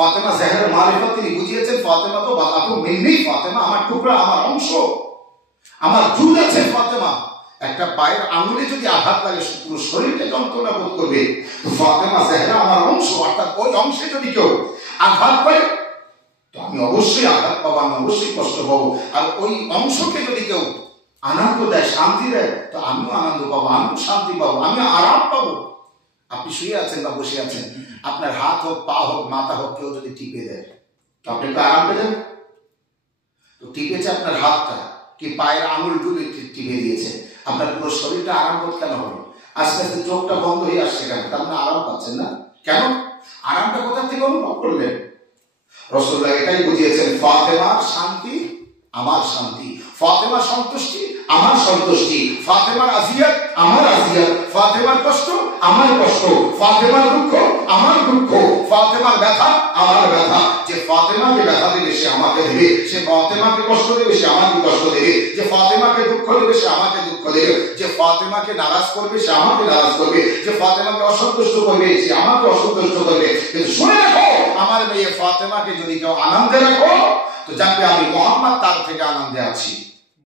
ফাতেমা জাহরার মারিফত তিনি বুঝিয়েছেন, ফাতেমা তো বাদাতু মিন্নি, ফাতেমা আমার টুকরা, আমার অংশ, আমার জুদ আছে ফাতেমা। একটা পায়ের আঙুলে যদি আঘাত লাগে পুরো শরীরটা যন্ত্রণা বোধ করবে। তো ফাতেমা জাহরা আমার অংশ, অর্থাৎ ওই অংশে যদি কেউ আঘাত পায় তো আমি অবশ্যই আঘাত পাবো, আমি অবশ্যই কষ্ট পাবো। আর ওই অংশকে যদি কেউ আনন্দ দেয়, শান্তি দেয়, তো আমিও আনন্দ পাবো, আমিও শান্তি পাবো, আমি আরাম পাবো। আপনি শুয়ে আছেন বা বসে আছেন, আপনার হাত হোক, পা হোক, মাথা হোক, কেউ যদি টিপে দেয় তো আপনি তো আরাম পেলেন। তো টিপেছে আপনার হাতটা কি পায়ের আঙুলগুলো টিপে দিয়েছে, আপনার পুরো শরীরটা আরাম বোধ কেন হলো? আস্তে আস্তে চোখটা বন্ধ হয়ে আসছে কেন? তার মানে আরাম পাচ্ছেন না কেন? আরামটা কোথা থেকে অনুভব করলেন? রাসূলুল্লাহ এটাই বুঝিয়েছেন, ফাতেমার শান্তি আমার শান্তি, ফাতেমার সন্তুষ্টি আমার সন্তুষ্টি, ফাতেমার আজিয়াত আমার আজিয়াত, ফাতেমার কষ্ট আমার কষ্ট, ফাতেমার দুঃখ আমার দুঃখ, ফাতেমার ব্যথা আমার ব্যথা। যে ফাতেমাকে ব্যথা দেবে সে আমাকে দেবে, সে ফাতেমাকে কষ্ট দেবে সে আমাকে কষ্ট দেবে, যে ফাতেমাকে দুঃখ দেবে সে আমাকে দুঃখ দেবে, যে ফাতেমাকে নারাজ করবে সে আমাকে নারাজ করবে, যে ফাতেমাকে অসন্তুষ্ট করবে সে আমাকে অসন্তুষ্ট করবে। কিন্তু শুনে রাখো, আমার মেয়ে ফাতেমাকে যদি কেউ আনন্দে রাখো তো জানবে আমি মুহাম্মদ তার থেকে আনন্দে আছি।